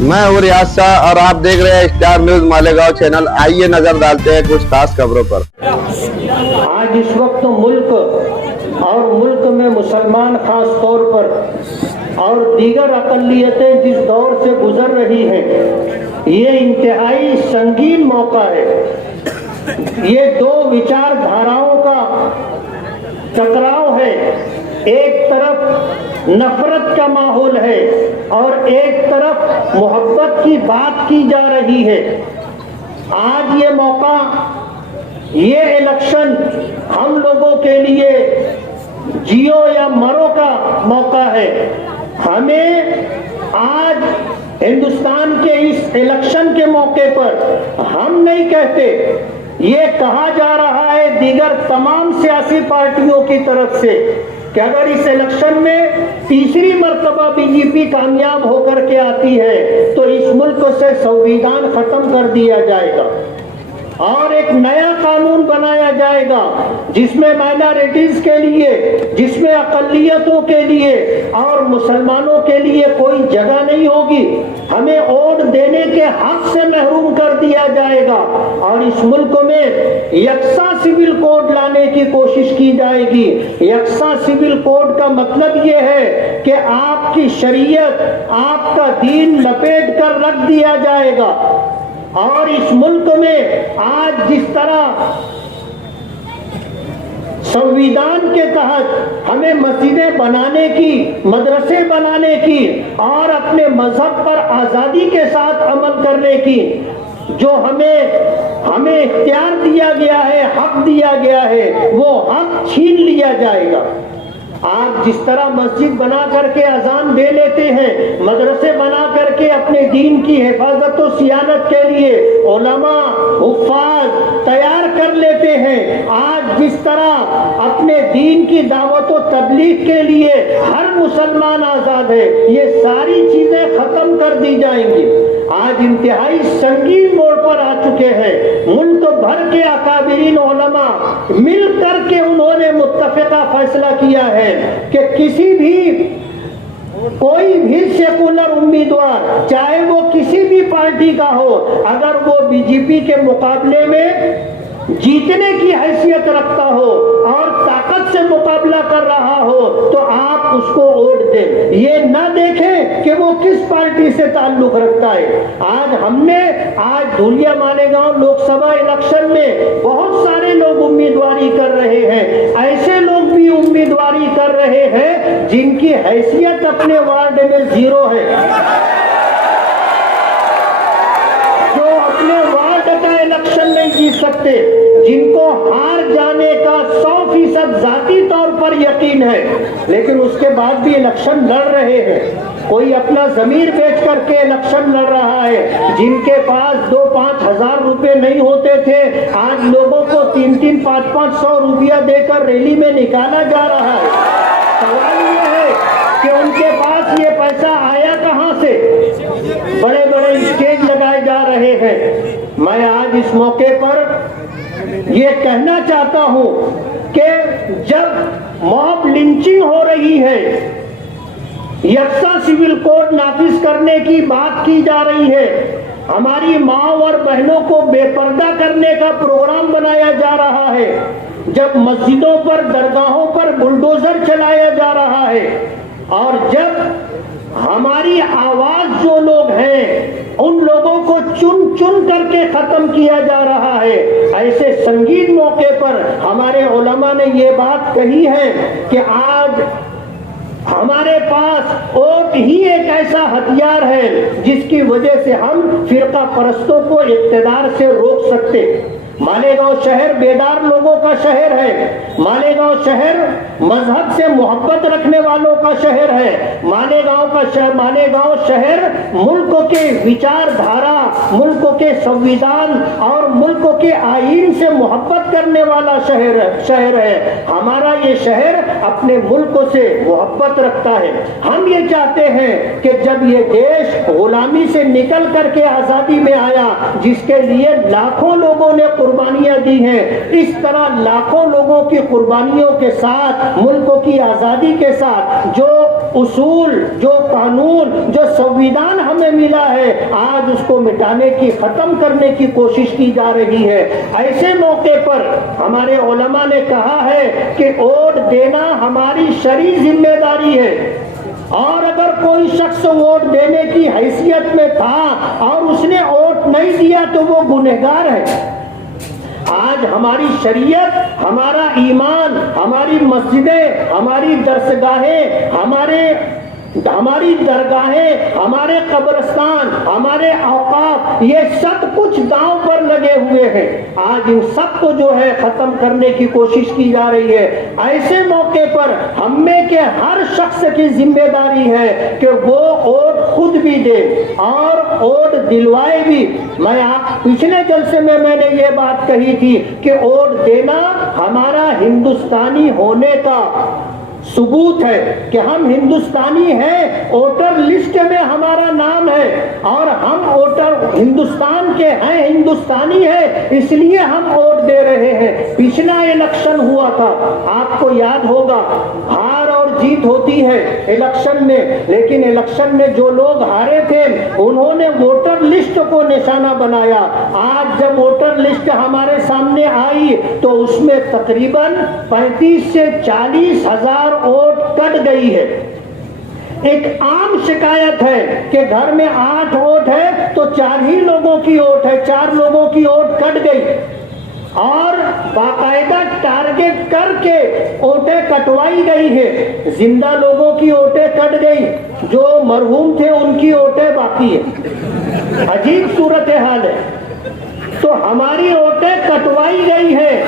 میں ہوں ریاض شاہ اور آپ دیکھ رہے ہیں اسٹار نیوز مالیگاؤں چینل۔ آئیے نظر ڈالتے ہیں کچھ خاص خبروں پر۔ آج اس وقت ملک اور ملک میں مسلمان خاص طور پر اور دیگر اقلیتیں جس دور سے گزر رہی ہیں، یہ انتہائی سنگین موقع ہے۔ یہ دو وچار دھاراؤں کا ٹکراؤ ہے۔ ایک طرف نفرت کا ماحول ہے اور ایک طرف محبت کی بات کی جا رہی ہے۔ آج یہ موقع، یہ الیکشن ہم لوگوں کے لیے جیو یا مرو کا موقع ہے۔ ہمیں آج ہندوستان کے اس الیکشن کے موقع پر ہم نہیں کہتے، یہ کہا جا رہا ہے دیگر تمام سیاسی پارٹیوں کی طرف سے کہ اگر اس الیکشن میں تیسری مرتبہ بی جے پی کامیاب ہو کر کے آتی ہے تو اس ملک سے سنویدھان ختم کر دیا جائے گا اور ایک نیا قانون بنایا جائے گا جس میں مائنارٹیز کے لیے، جس میں اقلیتوں کے لیے اور مسلمانوں کے لیے کوئی جگہ نہیں ہوگی۔ ہمیں ووٹ دینے کے حق سے محروم کر دیا جائے گا اور اس ملک میں یکساں سول کوڈ لانے کی کوشش کی جائے گی۔ یکساں سول کوڈ کا مطلب یہ ہے کہ آپ کی شریعت، آپ کا دین لپیٹ کر رکھ دیا جائے گا۔ اور اس ملک میں آج جس طرح سنویدھان کے تحت ہمیں مسجدیں بنانے کی، مدرسے بنانے کی اور اپنے مذہب پر آزادی کے ساتھ عمل کرنے کی جو ہمیں اختیار دیا گیا ہے، حق دیا گیا ہے، وہ حق چھین لیا جائے گا۔ آپ جس طرح مسجد بنا کر کے اذان دے لیتے ہیں، مدرسے بنا کر کے اپنے دین کی حفاظت و صیانت کے لیے علماء، حفاظ تیار کر لیتے ہیں، آج جس طرح اپنے دین کی دعوت و تبلیغ کے لیے ہر مسلمان آزاد ہے، یہ ساری چیزیں ختم کر دی جائیں گی۔ آج انتہائی سنگین موڑ پر آ چکے ہیں۔ ملک بھر کے اکابرین علماء مل کر کے انہوں نے متفقہ فیصلہ کیا ہے کہ کوئی بھی سیکولر امیدوار، چاہے وہ کسی بھی پارٹی کا ہو، اگر وہ بی جے پی کے مقابلے میں جیتنے کی حیثیت رکھتا ہو اور طاقت سے مقابلہ کر رہا ہو تو آپ اس کو ووٹ دیں۔ یہ نہ دیکھیں کہ وہ کس پارٹی سے تعلق رکھتا ہے۔ آج دھولیا مالیگاؤں لوک سبھا الیکشن میں بہت سارے لوگ امیدواری کر رہے ہیں۔ ایسے لوگ بھی امیدواری کر رہے ہیں جن کی حیثیت اپنے وارڈ میں زیرو ہے، جو اپنے وارڈ کا الیکشن نہیں جیت سکتے، جن کو ہار جانے کا 100% ذاتی طور پر یقین ہے، لیکن اس کے بعد بھی الیکشن لڑ رہے ہیں۔ کوئی اپنا ضمیر بیچ کر کے الیکشن لڑ رہا ہے۔ جن کے پاس 2-5 ہزار روپے نہیں ہوتے تھے، آج لوگوں کو 3-3, 500 روپیہ دے کر ریلی میں نکالا جا رہا ہے۔ سوال یہ ہے کہ ان کے پاس یہ پیسہ آیا کہاں سے؟ بڑے بڑے اسٹیج لگائے جا رہے ہیں۔ میں آج اس موقع پر یہ کہنا چاہتا ہوں کہ جب موب لنچنگ ہو رہی ہے، یکساں سول کوڈ نافذ کرنے کی بات کی جا رہی ہے، ہماری ماں اور بہنوں کو بے پردہ کرنے کا پروگرام بنایا جا رہا ہے، جب مسجدوں پر، درگاہوں پر بلڈوزر چلایا جا رہا ہے، اور جب ہماری آواز جو لوگ ہیں ان لوگوں کو چن چن کر کے ختم کیا جا رہا ہے، ایسے سنگین موقع پر ہمارے علماء نے یہ بات کہی ہے کہ آج ہمارے پاس ووٹ ہی ایک ایسا ہتھیار ہے جس کی وجہ سے ہم فرقہ پرستوں کو اقتدار سے روک سکتے۔ مالیگاؤں شہر بیدار لوگوں کا شہر ہے۔ مالیگاؤں شہر مذہب سے محبت رکھنے والوں کا شہر ہے۔ مالیگاؤں شہر ملک کے وچار دھارا، ملک کے سنویدھان اور ملک کے آئین سے محبت کرنے والا شہر ہے۔ ہمارا یہ شہر اپنے ملک سے محبت رکھتا ہے۔ ہم یہ چاہتے ہیں کہ جب یہ دیش غلامی سے نکل کر کے آزادی میں آیا، جس کے لیے لاکھوں لوگوں نے قربانیاں دی ہیں، اس طرح لاکھوں لوگوں کی قربانیوں کے ساتھ، ملکوں کی آزادی کے ساتھ جو اصول، جو قانون، جو سنویدھان ہمیں ملا ہے، آج اس کو مٹانے کی، ختم کرنے کی کوشش کی جا رہی ہے۔ ایسے موقع پر ہمارے علماء نے کہا ہے کہ ووٹ دینا ہماری شرعی ذمہ داری ہے، اور اگر کوئی شخص ووٹ دینے کی حیثیت میں تھا اور اس نے ووٹ نہیں دیا تو وہ گنہگار ہے۔ آج ہماری شریعت، ہمارا ایمان، ہماری مسجدیں، ہماری درسگاہیں، ہماری درگاہیں، ہمارے قبرستان، ہمارے اوقاف، یہ سب کچھ داؤں پر لگے ہوئے ہیں۔ آج ان سب کو جو ہے ختم کرنے کی کوشش کی جا رہی ہے۔ ایسے موقع پر ہم میں کے ہر شخص کی ذمہ داری ہے کہ وہ ووٹ خود بھی دے اور ووٹ دلوائے بھی۔ پچھلے جلسے میں نے یہ بات کہی تھی کہ ووٹ دینا ہمارا ہندوستانی ہونے کا ثبوت ہے کہ ہم ہندوستانی ہیں، ووٹر لسٹ میں ہمارا نام ہے اور ہم ووٹر ہندوستان کے ہیں، ہندوستانی ہیں، اس لیے ہم ووٹ دے رہے ہیں۔ پچھلا الیکشن ہوا تھا، آپ کو یاد ہوگا، ہار اور جیت ہوتی ہے الیکشن میں، لیکن الیکشن میں جو لوگ ہارے تھے انہوں نے ووٹر لسٹ کو نشانہ بنایا۔ آج جب ووٹر لسٹ ہمارے سامنے آئی تو اس میں تقریباً 35 سے 40 ہزار ووٹ کٹ گئی ہے۔ ایک عام شکایت ہے کہ گھر میں 8 ووٹ ہے تو 4 ہی لوگوں کی ووٹ ہے، 4 لوگوں کی ووٹ کٹ گئی، اور باقاعدہ ٹارگٹ کر کے ووٹیں کٹوائی گئی ہے۔ زندہ لوگوں کی ووٹیں کٹ گئی، جو مرحوم تھے ان کی ووٹیں باقی ہے۔ عجیب صورتحال ہے۔ تو ہماری ووٹیں کٹوائی گئی ہے،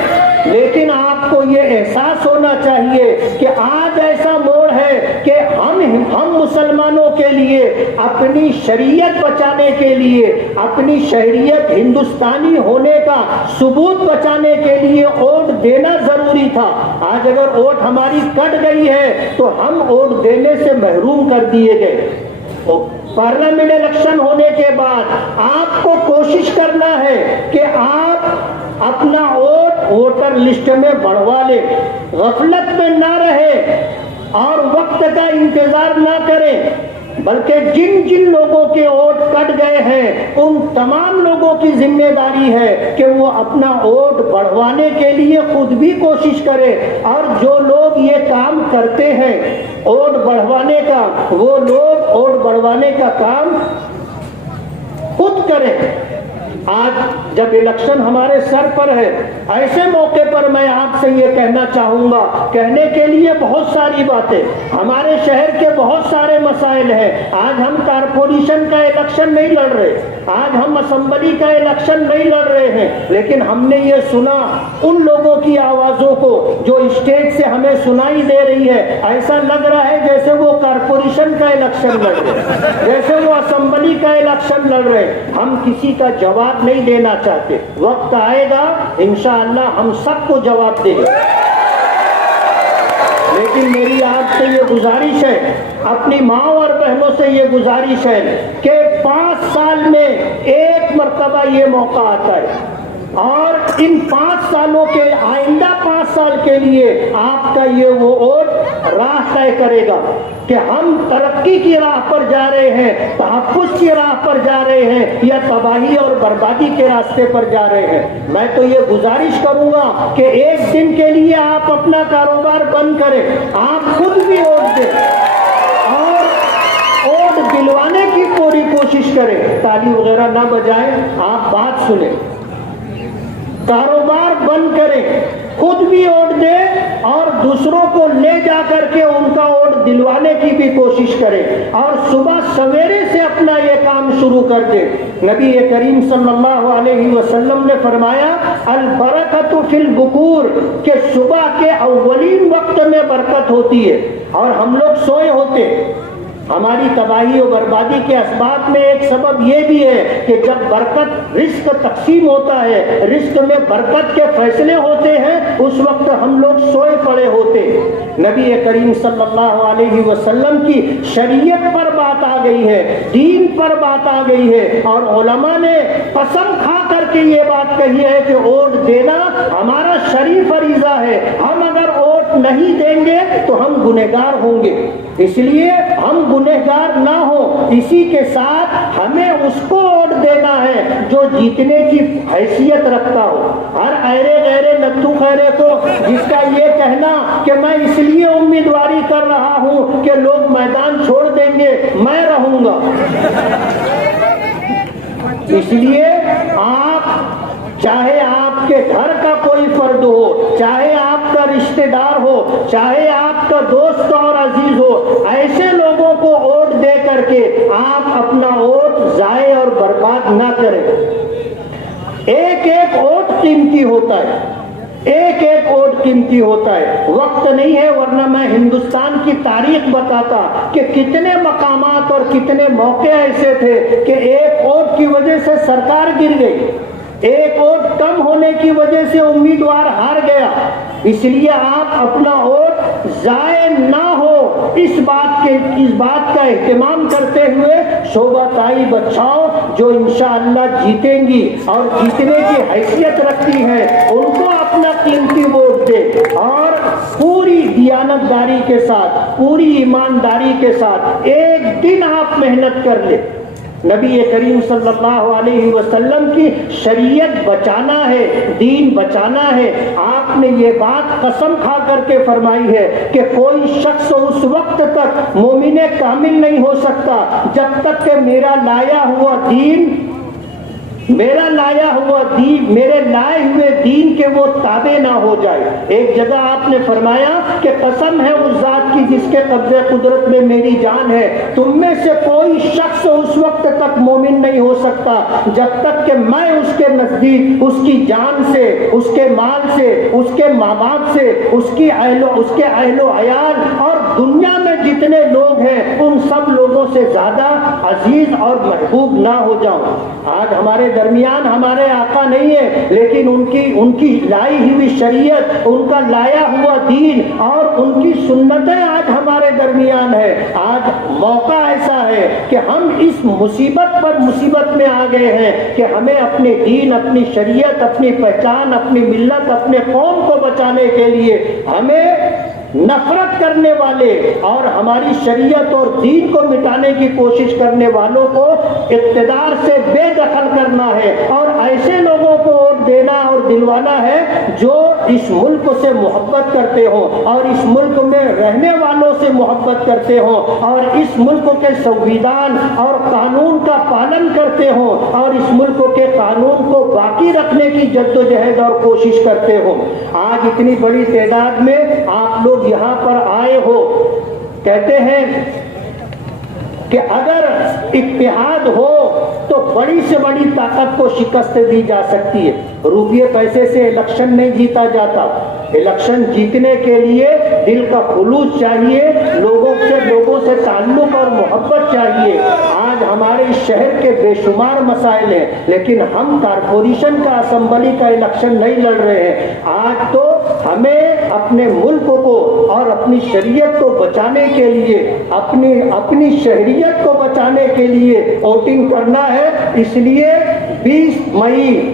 لیکن آپ کو یہ احساس ہونا چاہیے کہ آج ایسا موڑ ہے کہ ہم مسلمانوں کے لیے اپنی شریعت بچانے کے لیے، اپنی شہریت، ہندوستانی ہونے کا ثبوت بچانے کے لیے ووٹ دینا ضروری تھا۔ آج اگر ووٹ ہماری کٹ گئی ہے تو ہم ووٹ دینے سے محروم کر دیے گئے۔ پارلیمنٹ الیکشن ہونے کے بعد آپ کو کوشش کرنا ہے کہ آپ اپنا ووٹ ووٹر لسٹ میں بڑھوا لیں، غفلت میں نہ رہے اور وقت کا انتظار نہ کریں، بلکہ جن لوگوں کے ووٹ کٹ گئے ہیں ان تمام لوگوں کی ذمہ داری ہے کہ وہ اپنا ووٹ بڑھوانے کے لیے خود بھی کوشش کرے، اور جو لوگ یہ کام کرتے ہیں ووٹ بڑھوانے کا، وہ لوگ ووٹ بڑھوانے کا کام خود کریں۔ آج جب الیکشن ہمارے سر پر ہے، ایسے موقع پر میں آپ سے یہ کہنا چاہوں گا، کہنے کے لیے بہت ساری باتیں، ہمارے شہر کے بہت سارے مسائل ہیں۔ آج ہم کارپوریشن کا الیکشن نہیں لڑ رہے، آج ہم اسمبلی کا الیکشن نہیں لڑ رہے ہیں، لیکن ہم نے یہ سنا ان لوگوں کی آوازوں کو جو اسٹیج سے ہمیں سنائی دے رہی ہے، ایسا لگ رہا ہے جیسے وہ کارپوریشن کا الیکشن لڑ رہے، جیسے وہ اسمبلی کا الیکشن لڑ رہے۔ ہم کسی کا جواب نہیں دینا چاہتے، وقت آئے گا انشاءاللہ ہم سب کو جواب دیں گے، لیکن میری آپ سے یہ گزارش ہے، اپنی ماں اور بہنوں سے یہ گزارش ہے کہ 5 سال میں ایک مرتبہ یہ موقع آتا ہے، اور ان 5 سالوں کے آئندہ 5 سال کے لیے آپ کا یہ وہ ووٹ راہ طے کرے گا کہ ہم ترقی کی راہ پر جا رہے ہیں، تحفظ کی راہ پر جا رہے ہیں، یا تباہی اور بربادی کے راستے پر جا رہے ہیں۔ میں تو یہ گزارش کروں گا کہ ایک دن کے لیے آپ اپنا کاروبار بند کریں، آپ خود بھی ووٹ دیں اور ووٹ دلوانے کی پوری کوشش کریں۔ تالی وغیرہ نہ بجائیں، آپ بات سنیں، کاروبار بند کریں، خود بھی ووٹ دیں اور دوسروں کو لے جا کر کے ان کا ووٹ دلوانے کی بھی کوشش کریں، اور صبح سویرے سے اپنا یہ کام شروع کر دیں۔ نبی کریم صلی اللہ علیہ وسلم نے فرمایا البرکۃ فی البکور، کہ صبح کے اولین وقت میں برکت ہوتی ہے، اور ہم لوگ سوئے ہوتے، ہماری تباہی و بربادی کے اسباب میں ایک سبب یہ بھی ہے کہ جب برکت رزق تقسیم ہوتا ہے، رزق میں برکت کے فیصلے ہوتے ہیں، اس وقت ہم لوگ سوئے پڑے ہوتے ہیں۔ نبی کریم صلی اللہ علیہ وسلم کی شریعت پر بات آ گئی ہے، دین پر بات آ گئی ہے، اور علماء نے قسم کھا کر کے یہ بات کہی ہے کہ ووٹ دینا ہمارا شرعی فریضہ ہے، ہم اگر ووٹ نہیں دیں گے تو ہم گنہگار ہوں گے، اس لیے ہم گنہگار نہ ہوں، اسی کے ساتھ ہمیں اس کو ووٹ دینا ہے جو جیتنے کی حیثیت رکھتا ہو۔ ہر ایرے غیرے نتھو خیرے کو جس کا یہ کہنا کہ میں اس لیے امیدواری کر رہا ہوں کہ لوگ میدان چھوڑ دیں گے میں رہوں گا، اس لیے آپ چاہے آپ کے گھر کا کوئی فرد ہو، چاہے آپ کا رشتہ دار ہو، چاہے آپ کا دوست اور عزیز ہو، ایسے لوگوں کو ووٹ دے کر کے آپ اپنا ووٹ ضائع اور برباد نہ کریں۔ ایک ایک ووٹ قیمتی ہوتا ہے، ایک ایک ووٹ قیمتی ہوتا ہے۔ وقت نہیں ہے ورنہ میں ہندوستان کی تاریخ بتاتا کہ کتنے مقامات اور کتنے موقع ایسے تھے کہ ایک ووٹ کی وجہ سے سرکار گر گئی، ایک ووٹ کم ہونے کی وجہ سے امیدوار ہار گیا۔ اس لیے آپ اپنا ووٹ ضائع نہ ہو اس بات کا اہتمام کرتے ہوئے شعبہ طائی بچاؤ جو انشاءاللہ جیتیں گی اور جیتنے کی حیثیت رکھتی ہیں، ان کو اپنا قیمتی ووٹ دے اور پوری دیانت داری کے ساتھ، پوری ایمانداری کے ساتھ ایک دن آپ محنت کر لیں۔ نبی کریم صلی اللہ علیہ وسلم کی شریعت بچانا ہے، دین بچانا ہے۔ آپ نے یہ بات قسم کھا کر کے فرمائی ہے کہ کوئی شخص اس وقت تک مومن کامل نہیں ہو سکتا جب تک کہ میرا لایا ہوا دین، میرے لائے ہوئے دین کے وہ تابع نہ ہو جائے۔ ایک جگہ آپ نے فرمایا کہ قسم ہے اس ذات کی جس کے قبضے قدرت میں میری جان ہے، تم میں سے کوئی شخص اس وقت تک مومن نہیں ہو سکتا جب تک کہ میں اس کے نزدیک اس کی جان سے، اس کے مال سے، اس کے ماں باپ سے، اس کے اہل و عیال اور دنیا میں جتنے لوگ ہیں ان سب لوگوں سے زیادہ عزیز اور محبوب نہ ہو جاؤں۔ آج ہمارے درمیان ہمارے آقا نہیں ہے، لیکن ان کی لائی ہوئی شریعت، ان کا لایا ہوا دین اور ان کی سنتیں آج ہمارے درمیان ہے۔ آج موقع ایسا ہے کہ ہم اس مصیبت میں آ گئے ہیں کہ ہمیں اپنے دین، اپنی شریعت، اپنی پہچان، اپنی ملت، اپنے قوم کو بچانے کے لیے ہمیں نفرت کرنے والے اور ہماری شریعت اور دین کو مٹانے کی کوشش کرنے والوں کو اقتدار سے بے دخل کرنا ہے اور ایسے لوگوں کو ووٹ دینا اور دلوانا ہے جو اس ملک سے محبت کرتے ہوں اور اس ملک میں رہنے والوں سے محبت کرتے ہوں اور اس ملک کے سنویدھان اور قانون کا پالن کرتے ہوں اور اس ملک کے قانون کو باقی رکھنے کی جدوجہد اور کوشش کرتے ہوں۔ آج اتنی بڑی تعداد میں آپ لوگ یہاں پر آئے ہو، کہتے ہیں کہ اگر اتحاد ہو تو بڑی سے بڑی طاقت کو شکست دی جا سکتی ہے۔ روپیے پیسے سے الیکشن نہیں جیتا جاتا، الیکشن جیتنے کے لیے دل کا خلوص چاہیے، لوگوں سے تعلق اور محبت چاہیے۔ آج ہمارے اس شہر کے بے شمار مسائل ہیں، لیکن ہم کارپوریشن کا، اسمبلی کا الیکشن نہیں لڑ رہے ہیں۔ آج تو ہمیں اپنے ملک کو اور اپنی شریعت کو بچانے کے لیے، اپنی شہریت کو بچانے کے لیے ووٹنگ کرنا ہے۔ اس لیے 20 مئی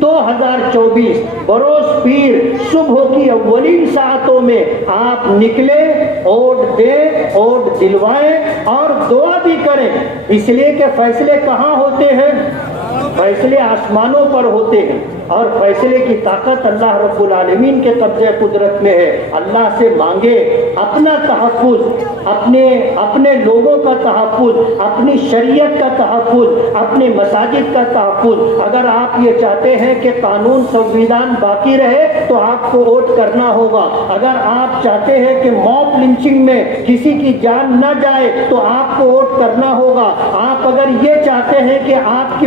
2024 بروز پیر صبح کی اولین ساعتوں میں آپ نکلیں، ووٹ دیں، ووٹ دلوائیں اور دعا بھی کریں، اس لیے کہ فیصلے کہاں ہوتے ہیں؟ فیصلے آسمانوں پر ہوتے ہیں اور فیصلے کی طاقت اللہ رب العالمین کے قبضے قدرت میں ہے۔ اللہ سے مانگے اپنا تحفظ، اپنے لوگوں کا تحفظ، اپنی شریعت کا تحفظ، اپنے مساجد کا تحفظ۔ اگر آپ یہ چاہتے ہیں کہ قانون سنویدھان باقی رہے تو آپ کو ووٹ کرنا ہوگا۔ اگر آپ چاہتے ہیں کہ موب لنچنگ میں کسی کی جان نہ جائے تو آپ کو ووٹ کرنا ہوگا۔ آپ اگر یہ چاہتے ہیں کہ آپ کی